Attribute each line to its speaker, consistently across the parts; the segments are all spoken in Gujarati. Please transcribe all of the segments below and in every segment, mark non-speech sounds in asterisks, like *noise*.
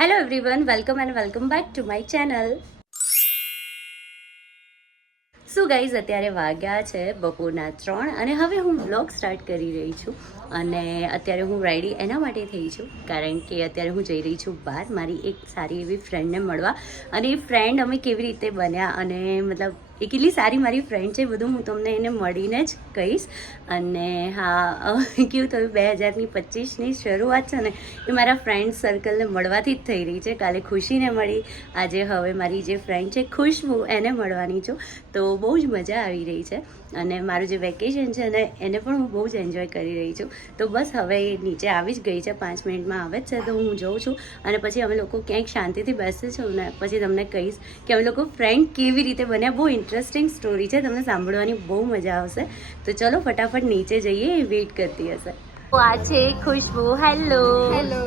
Speaker 1: Hello everyone welcome and welcome back to my channel so guys અત્યારે વાગ્યા છે બપોરના ત્રણ અને હવે હું બ્લોગ સ્ટાર્ટ કરી રહી છું. અને અત્યારે હું રેડી એના માટે થઈ છું, કારણ કે અત્યારે હું જઈ રહી છું બહાર. મારી એક સારી એવી ફ્રેન્ડને મળવા. અને એ ફ્રેન્ડ અમે કેવી રીતે બન્યા અને મતલબ એ કેટલી સારી મારી ફ્રેન્ડ છે બધું હું તમને એને મળીને જ કહીશ. અને હા કેવું થયું? બે હજારની પચીસની શરૂઆત છે ને, એ મારા ફ્રેન્ડ સર્કલને મળવાથી જ થઈ રહી છે. કાલે ખુશીને મળી. આજે હવે મારી જે ફ્રેન્ડ છે ખુશ્બુ એને મળવાની છું. તો બહુ જ મજા આવી રહી છે. અને મારું જે વેકેશન છે ને, એને પણ હું બહુ જ એન્જોય કરી રહી છું. તો બસ હવે એ નીચે આવી જ ગઈ છે, પાંચ મિનિટમાં આવે જ છે, તો હું જઉં છું. અને પછી અમે લોકો ક્યાંક શાંતિથી બેસીશું ને પછી તમને કહીશ કે અમે લોકો ફ્રેન્ડ કેવી રીતે બન્યા. બહુ ઇન્ટરેસ્ટિંગ સ્ટોરી છે, તમને સાંભળવાની બહુ મજા આવશે. તો ચલો ફટાફટ નીચે જઈએ, એ વેઇટ કરતી હશે. આ છે Khushbu. Hello.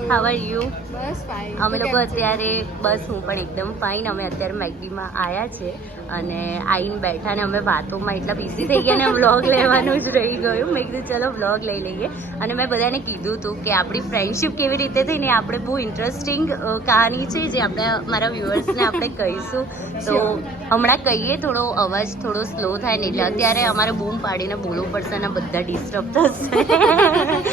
Speaker 1: How are you
Speaker 2: bus fine.
Speaker 1: અમે લોકો અત્યારે બસ હું પણ એકદમ ફાઇન અમે અત્યારે મેગડીમાં આવ્યા છે અને આવીને બેઠા ને અમે વાતોમાં એટલા બિઝી થઈ ગયા ને *laughs* વ્લોગ લેવાનું જ રહી ગયું. મેં કીધું ચલો વ્લોગ લઈ લઈએ. અને મેં બધાને કીધું હતું કે આપણી ફ્રેન્ડશિપ કેવી રીતે થઈ ને આપણે બહુ ઇન્ટરેસ્ટિંગ કહાની છે જે આપણે મારા વ્યુઅર્સને આપણે કહીશું. *laughs* તો હમણાં કહીએ થોડો અવાજ થોડો સ્લો થાય ને એટલે અત્યારે અમારે બૂમ પાડીને બોલવું પડશે અને બધા ડિસ્ટર્બ થશે. *laughs*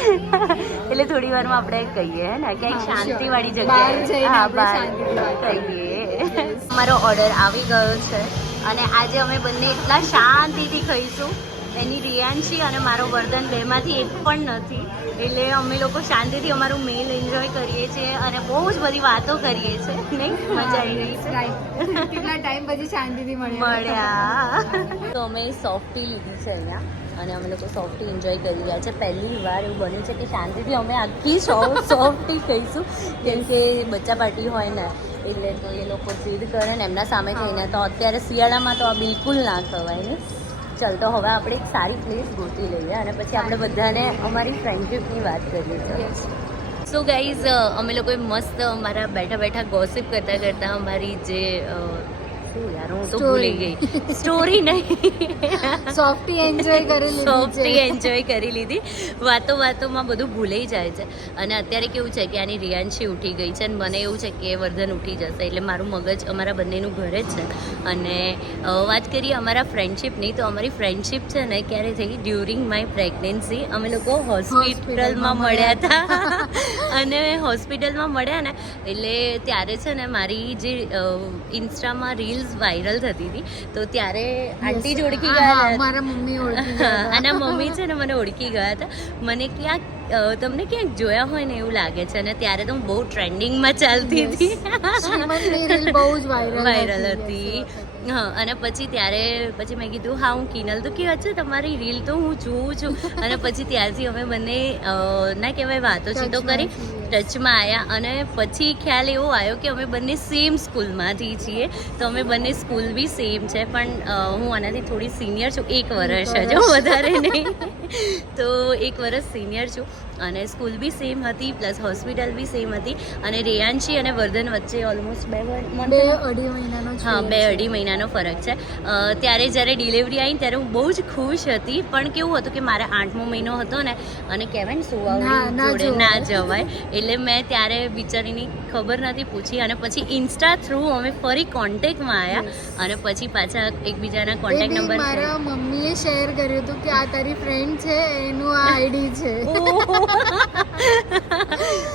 Speaker 1: એટલે થોડી વારમાં આપણે કહીએ હે ને? ક્યાંક. શાંતિવાળી જગ્યાએ. હા બહાર
Speaker 2: શાંતિથી
Speaker 1: કહીએ. અમારો ઓર્ડર આવી ગયો છે. અને આજે અમે બંને એટલા શાંતિથી ખાઈશું. એની રિયાંશી અને મારો વર્ધન બેમાંથી એક પણ નથી. એટલે અમે લોકો શાંતિથી અમારું મેલ એન્જોય કરીએ છીએ અને બહુ જ બધી વાતો કરીએ છીએ. નહીં? મજા આવી રહી છે.
Speaker 2: કેટલા ટાઈમ પછી શાંતિથી મળ્યા.
Speaker 1: મળ્યા. તો અમે સોફ્ટી લીધી છે અહીંયા. અને અમે લોકો સોફ્ટી એન્જોય કરી રહ્યા છે. પહેલી વાર એવું બન્યું છે કે શાંતિથી અમે આખી *laughs* સોફ્ટી કહીશું કેમ કે બચ્ચા પાર્ટી હોય ને એટલે તો એ લોકો જીદ કરે ને એમના સામે થઈને. તો અત્યારે શિયાળામાં તો આ બિલકુલ ના ખવાય ને. ચાલ તો હવે આપણે એક સારી પ્લેસ ગોતી લઈએ અને પછી આપણે બધાને અમારી ફ્રેન્ડશીપની વાત કરીએ. છીએ સો ગાઈઝ અમે લોકોએ મસ્ત અમારા બેઠા બેઠા ગોસિપ કરતાં કરતાં અમારી જે શું યાર હું તો ભૂલી ગઈ. સ્ટોરી નહીં.
Speaker 2: સોફ્ટી એન્જોય કરી લીધી
Speaker 1: સોફ્ટી એન્જોય કરી લીધી. વાતો વાતોમાં બધું ભૂલાઈ જાય છે. અને અત્યારે કેવું છે કે આની રિયાંશી ઉઠી ગઈ છે અને મને એવું છે કે વર્ધન ઉઠી જશે. એટલે મારું મગજ અમારા બંનેનું ઘરે જ છે. અને વાત કરીએ અમારા ફ્રેન્ડશિપની તો અમારી ફ્રેન્ડશિપ છે ને ક્યારે થઈ? ડ્યુરિંગ માય પ્રેગ્નન્સી અમે લોકો હોસ્પિટલમાં મળ્યા. હતા. અને હોસ્પિટલમાં મળ્યા ને એટલે ત્યારે છે ને મારી જે ઇન્સ્ટામાં રીલ્સ વાયરલ થતી હતી તો ત્યારે આંટી જ ઓળખી ગયા.
Speaker 2: મારા મમ્મી ઓળખી *laughs*
Speaker 1: અને મમ્મી છે ને મને ઓળખી ગયા હતા. મને ક્યાંક તમને ક્યાંક જોયા હોય ને એવું લાગે છે? અને ત્યારે તો હું બહુ ટ્રેન્ડિંગમાં ચાલતી હતી.
Speaker 2: બહુ જ
Speaker 1: વાયરલ *laughs*
Speaker 2: હતી.
Speaker 1: હા અને પછી ત્યારે પછી મેં કીધું હા હું કિનલ. તો કેવા છે તમારી રીલ તો હું જોઉં છું. અને પછી ત્યારથી અમે બંને ના કહેવાય વાતો ચીતો કરી
Speaker 2: ટચમાં
Speaker 1: આવ્યા અને પછી ખ્યાલ એવો આવ્યો કે અમે બંને સેમ સ્કૂલમાંથી છીએ. તો અમે બંને સ્કૂલ બી સેમ છે પણ હું આનાથી થોડી સિનિયર છું. એક વર્ષ જ વધારે નહીં. *laughs* તો એક વર્ષ સિનિયર છું. અને સ્કૂલ બી સેમ હતી પ્લસ હોસ્પિટલ બી સેમ હતી. અને રેયાંશી અને વર્ધન વચ્ચે ઓલમોસ્ટ બે
Speaker 2: બે અઢી મહિનાનો
Speaker 1: હા બે અઢી મહિનાનો ફરક છે. ત્યારે જ્યારે ડિલિવરી આવી ત્યારે હું બહુ જ ખુશ હતી. પણ કેવું હતું કે મારે આઠમો મહિનો હતો ને અને કહેવાય ને
Speaker 2: ના,
Speaker 1: સુવાવડી જોડે
Speaker 2: જવાય.
Speaker 1: ના જવાય. એટલે મેં ત્યારે બિચારીની ખબર નથી પૂછી. અને પછી ઇન્સ્ટા થ્રુ અમે ફરી કોન્ટેક્ટમાં આવ્યા અને પછી પાછા એકબીજાના કોન્ટેક્ટ નંબર
Speaker 2: મારા મમ્મીએ શેર કર્યું હતું કે આ તારી ફ્રેન્ડ છે એનું આ *laughs* આઈડી છે.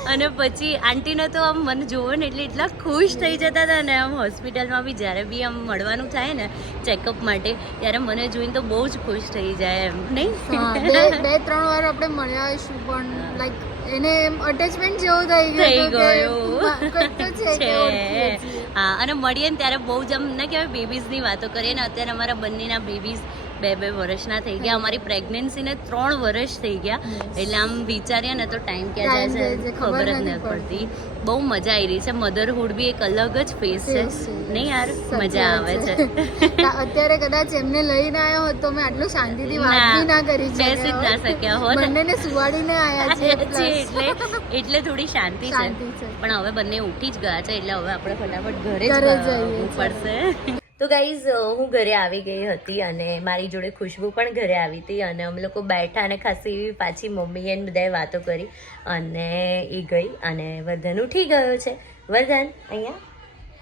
Speaker 1: અને પછી આંટીને તો આમ મને જોવો ને એટલે એટલા ખુશ થઈ જતા હતા ને આમ હોસ્પિટલમાં બી જ્યારે બી આમ મળવાનું થાય ને ચેકઅપ માટે ત્યારે મને જોઈને તો બહુ જ ખુશ થઈ જાય એમ નહીં?
Speaker 2: બે ત્રણ વાર આપણે મળ્યા હશું પણ લાઈક એને એમ અટેચમેન્ટ જેવું થઈ
Speaker 1: થઈ
Speaker 2: ગયું. હતું
Speaker 1: ગયું. *laughs* હા અને મળીએ ને ત્યારે બહુ જ આમ ના કહેવાય બેબીઝની વાતો કરીએ ને અત્યારે અમારા બંનેના બેબીઝ બે બે વર્ષના થઈ ગયા. અમારી પ્રેગ્નન્સીને ત્રણ વર્ષ થઈ ગયા. એટલે આમ વિચારીએ ને તો ટાઈમ ક્યાં જાય છે ખબર જ નથી પડતી. બહુ મજા આવી રહી છે. મધરહુડ બી એક અલગ જ ફેસ છે. નહીં યાર? મજા આવે છે. *laughs*
Speaker 2: અત્યારે કદાચ એમને લઈને આવ્યો હોત તો મેં આટલું શાંતિથી વાત
Speaker 1: ના,
Speaker 2: કરી છે
Speaker 1: બેસી જ ના શક્યા હોત.
Speaker 2: બંનેને સુવાડીને આવ્યા છે
Speaker 1: એટલે એટલે થોડી શાંતિ છે.
Speaker 2: શાંતિ છે.
Speaker 1: પણ હવે બંને ઉઠી જ ગયા છે એટલે હવે આપણે ફટાફટ ઘરે જ
Speaker 2: જઈએ
Speaker 1: પડશે. તો ગાઈઝ હું ઘરે આવી ગઈ હતી અને મારી જોડે ખુશ્બુ પણ ઘરે આવી હતી અને અમે લોકો બેઠા અને ખાસી એવી પાછી મમ્મીએ બધાએ વાતો કરી અને એ ગઈ અને વર્ધન ઉઠી ગયો છે. વર્ધન, અહીંયા?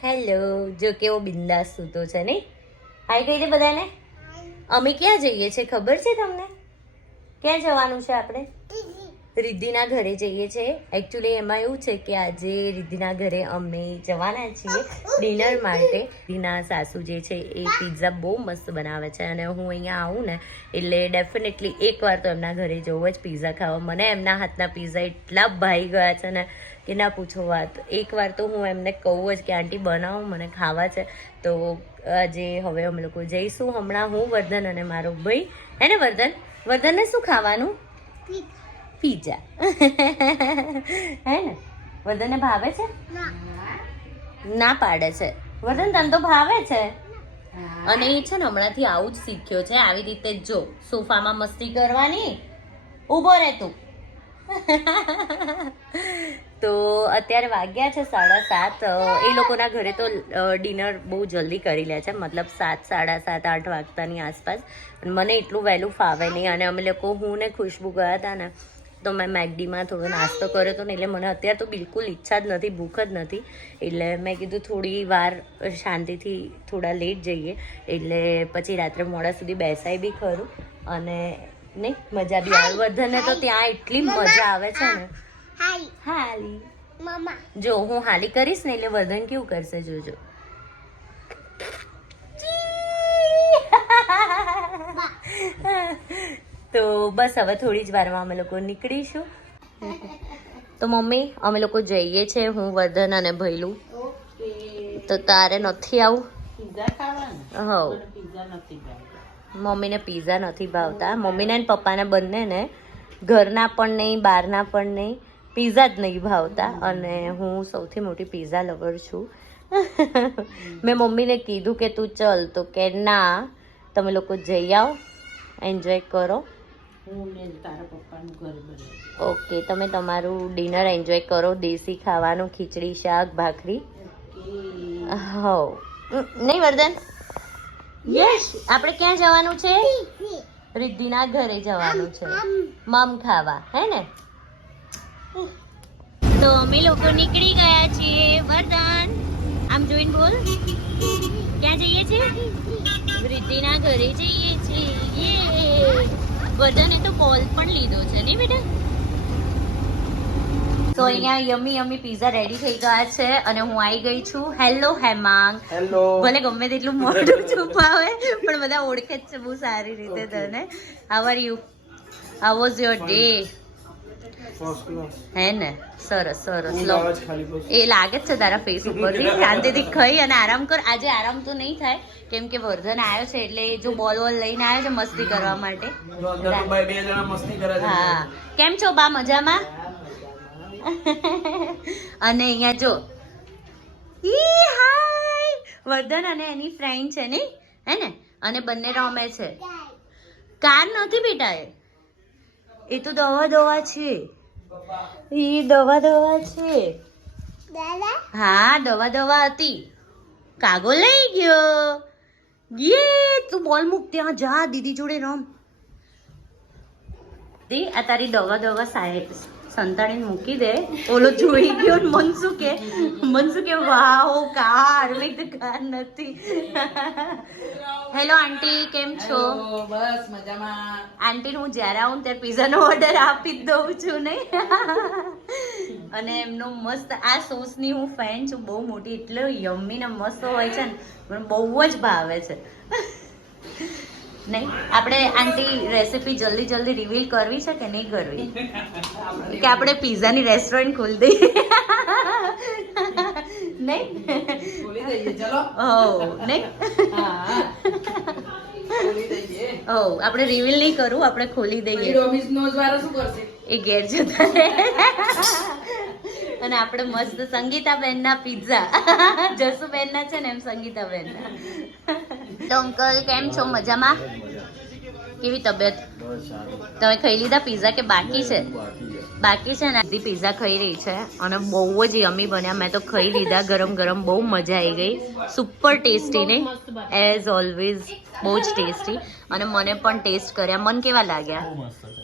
Speaker 1: હેલો જો કેવો બિંદાસ સૂતો છે નહીં? આવી ગઈ છે બધાને? અમે ક્યાં જઈએ છીએ? ખબર છે તમને? ક્યાં જવાનું છે આપણે? રિદ્ધિના ઘરે જઈએ છીએ એકચ્યુઅલી એમાં એવું છે કે આજે રિદ્ધિના ઘરે અમે જવાના છીએ ડિનર માટે. રિદ્ધિના સાસુ જે છે એ પિઝા બહુ મસ્ત બનાવે છે અને હું અહીંયા આવું ને એટલે ડેફિનેટલી એકવાર તો એમના ઘરે જવું જ પિઝા ખાવા. મને એમના હાથના પિઝા એટલા ભાઈ ગયા છે ને કે ના પૂછો વાત. એકવાર તો હું એમને કહું જ કે, આંટી, બનાવો, મને ખાવા છે. તો આજે હવે અમે લોકો જઈશું. હમણાં હું, વર્ધન અને મારો ભાઈ. હે ને, વર્ધન? વર્ધનને શું ખાવાનું? પિઝા હે ને વર્ધનને ભાવે છે? ના પાડે છે. વર્ધન, તને તો ભાવે છે? અને એ છે ને હમણાંથી આવું જ શીખ્યો છે. આવી રીતે જો, સોફામાં મસ્તી કરવાની, ઊભો રહે તું. તો અત્યારે વાગ્યા છે સાડા સાત. એ લોકોના ઘરે તો ડિનર બહુ જલ્દી કરી લે છે. મતલબ સાત, સાડા સાત, આઠ વાગતાની આસપાસ. મને એટલું વહેલું ફાવે નહીં. અને અમે લોકો, હું ને ખુશ્બુ ગયા હતા ને તો મેં મેગડીમાં થોડો નાસ્તો કર્યો હતો ને એટલે મને અત્યારે તો બિલકુલ ઈચ્છા જ નથી ભૂખ જ નથી. એટલે મેં કીધું થોડી વાર શાંતિથી થોડા લેટ જઈએ. એટલે પછી રાત્રે મોડા સુધી બેસાય બી ખરું. અને નહીં મજા બી આવે. વધને તો ત્યાં એટલી મજા આવે છે ને. હાલી. જો હું હાલી કરીશ ને એટલે વધન કેવું કરશે જોજો. *laughs* તો બસ હવે થોડી જ વારમાં અમે લોકો નીકળીશું. તો મમ્મી અમે લોકો જઈએ છે હું વર્ધન અને ભૈલું. તો તારે નથી આવું? હવ. મમ્મીને પીઝા નથી ભાવતા. મમ્મીને અને પપ્પાને બંનેને ઘરના પણ નહીં બહારના પણ નહીં પીઝા જ નહીં ભાવતા. અને હું સૌથી મોટી પીઝા લવર છું. મેં મમ્મીને કીધું કે તું ચલ. તો કે ના તમે લોકો જઈ આવો એન્જોય કરો. ઓકે તમે તમારું ડિનર એન્જોય કરો દેશી ખાવાનું ખીચડી શાક ભાખરી. હો. નહીં વર્ધન? યસ. આપણે ક્યાં જવાનું છે? રિદ્ધિના ઘરે જવાનું છે. મમ ખાવા હે ને? તો અમે લોકો નીકળી ગયા છીએ. વર્ધન આમ જોઈને બોલ. ક્યાં જઈએ છીએ? રિદ્ધિના ઘરે જઈએ છીએ. યે તો કોલ પણ લીધો છે નહીં બેટા? તો અહીંયા યમી યમી પીઝા રેડી થઈ ગયા છે અને હું આવી ગઈ છું. હેલો હેમાંગ.
Speaker 3: હેલો
Speaker 1: ભલે ગમે તેટલું મોઢું *laughs* છુપાવે પણ બધા ઓળખે જ છે બહુ સારી રીતે તને. How are you how was your day હે ને? સરસ સરસ.
Speaker 3: બસ.
Speaker 1: એ લાગે જ છે તારા ફેસ ઉપરથી શાંતિથી ખાઈ અને આરામ કર. આજે આરામ તો નહીં થાય કેમ કે વર્ધન આવ્યો છે એટલે એ જો બોલ વોલ લઈને આવ્યો છે મસ્તી કરવા માટે. હા. કેમ છો બા મજામાં? અને અહીંયા જો. ઈ હાય! વર્ધન અને એની ફ્રેન્ડ છે ને હે ને? અને બંને રમે છે. કાર નથી બેટા એ. એ તો દવા દવા છે. એ દવા દવા છે. હા દવા દવા હતી. કાગો લઈ ગયો. યે તું બોલ મૂક ત્યાં જા દીદી જોડે રમ. દી આ તારી દવા દવા સાહેબ સંતાડીને મૂકી દે. ઓલો જોઈ ગયો ને મન શું કે મન શું કે વાવ કાર મેં તો કાર નથી. હેલો આંટી કેમ છો?
Speaker 4: બસ મજામાં.
Speaker 1: આંટી હું જ્યારે આવું ને ત્યારે પીઝાનો ઓર્ડર આપી જ દઉં છું નહીં અને એમનો મસ્ત આ સોસની હું ફેન છું બહુ મોટી એટલો યમ્મી ને મસ્ત હોય છે ને મને બહુ જ ભાવે છે. નહીં આપણે આંટી રેસીપી જલ્દી જલ્દી રિવીલ કરવી છે કે નહીં કરવી? કે આપણે પીઝાની રેસ્ટોરન્ટ ખોલી દઈએ? નહીં
Speaker 4: ભૂલી જઈએ ચલો. *laughs*
Speaker 1: હો નહીં
Speaker 4: હા બોલી
Speaker 1: આપણે રિવીલ નહીં કરું આપણે ખોલી દઈએ.
Speaker 4: રોમિસ નો વાળો શું કરશે?
Speaker 1: એ ઘેર જતા અને આપણે મસ્ત સંગીતાબેનના પિઝા જસુબેનના છે ને એમ સંગીતાબેનના તો અંકલ કેમ છો? મજામાં? કેવી તબિયત? તમે ખાઈ લીધા પિઝા કે બાકી છે? બાકી. છે ને બધી પિઝા ખાઈ રહી છે અને બહુ જ યમી બન્યા. મેં તો ખાઈ લીધા ગરમ ગરમ બહુ મજા આવી ગઈ. સુપર ટેસ્ટી ને એઝ ઓલવેઝ બહુ જ ટેસ્ટી અને મને પણ ટેસ્ટ કર્યા. મન કેવા લાગ્યા?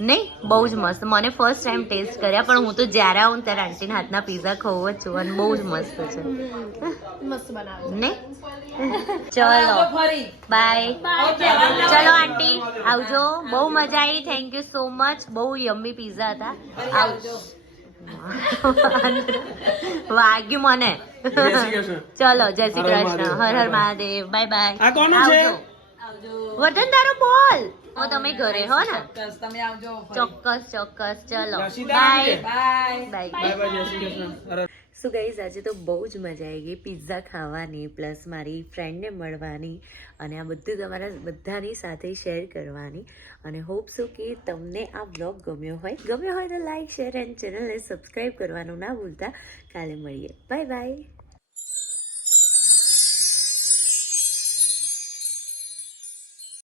Speaker 1: નહીં? બહુ જ મસ્ત. મને ફર્સ્ટ ટાઈમ ટેસ્ટ કર્યા પણ હું તો જ્યારે આવું ત્યારે આંટીના હાથના પીઝા ખાવું જ છું અને બહુ જ મસ્ત છે. નહીં? ચલો. બાય ચલો આંટી. આવજો. બહુ મજા આવી. થેન્ક યુ સો મચ બહુ યમી પીઝા હતા. વાગ્યું મને. ચલો જય શ્રી
Speaker 3: હર હર
Speaker 1: કૃષ્ણ.
Speaker 3: મહાદેવ.
Speaker 1: હર હર મહાદેવ. Bye bye.
Speaker 3: આ કોનું છે?
Speaker 1: વતન તારો બોલ. હો તમે ઘરે હો ને?
Speaker 4: ચોક્કસ તમે આવજો
Speaker 1: ચોક્કસ ચોક્કસ ચલો. Bye
Speaker 4: bye
Speaker 1: bye
Speaker 3: bye bye જય શ્રી કૃષ્ણ અરે.
Speaker 1: સો ગાઈઝ આજે તો બહુ જ મજા આવી ગઈ. પિઝા ખાવાની પ્લસ મારી ફ્રેન્ડને મળવાની અને આ બધું તમારા બધાની સાથે શેર કરવાની. અને હોપ છું કે તમને આ બ્લોગ ગમ્યો હોય. ગમ્યો હોય તો લાઇક શેર એન્ડ ચેનલને સબસ્ક્રાઈબ કરવાનું ના ભૂલતા. કાલે મળીએ. Bye bye